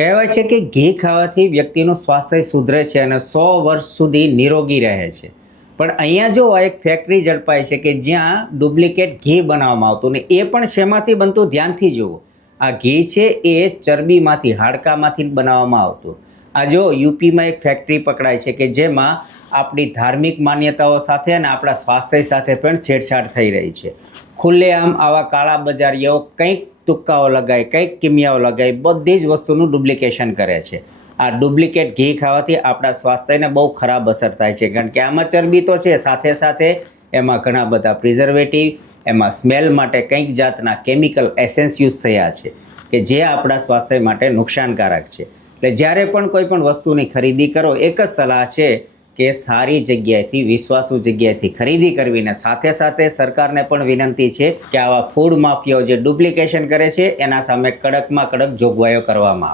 કહેવાય છે કે ઘી ખાવાથી વ્યક્તિનું સ્વાસ્થ્ય સુધરે છે અને 100 વર્ષ સુધી નિરોગી રહે છે. પણ અહીંયા જો એક ફેક્ટરી ઝડપાય છે કે જ્યાં ડુપ્લિકેટ ઘી બનાવવામાં આવતું ને એ પણ શેમાંથી બનતું ધ્યાનથી જુઓ. આ ઘી છે એ ચરબીમાંથી હાડકામાંથી બનાવવામાં આવતું. આ જો યુપીમાં એક ફેક્ટરી પકડાય છે કે જેમાં આપણી ધાર્મિક માન્યતાઓ સાથે અને આપણા સ્વાસ્થ્ય સાથે પણ છેડછાડ થઈ રહી છે. ખુલ્લેઆમ આવા કાળા બજારીઓ કંઈક તુક્કાઓ લગાવી કંઈક કિમિયાઓ લગાવી બધી જ વસ્તુનું ડુપ્લિકેશન કરે છે. આ ડુપ્લિકેટ ઘી ખાવાથી આપણા સ્વાસ્થ્યને બહુ ખરાબ અસર થાય છે, કારણ કે આમાં ચરબી તો છે, સાથે સાથે એમાં ઘણા બધા પ્રિઝર્વેટિવ, એમાં સ્મેલ માટે કંઈક જાતના કેમિકલ એસેન્સ યુઝ થયા છે કે જે આપણા સ્વાસ્થ્ય માટે નુકસાનકારક છે. એટલે જ્યારે પણ કોઈ પણ વસ્તુની ખરીદી કરો, એક જ સલાહ છે કે સારી જગ્યાએથી, વિશ્વાસુ જગ્યાએથી ખરીદી કરવીને સાથે સાથે સરકારને પણ વિનંતી છે કે આવા ફૂડ માફિયાઓ જે ડુપ્લિકેશન કરે છે એના સામે કડકમાં કડક જોગવાઈઓ કરવામાં આવે.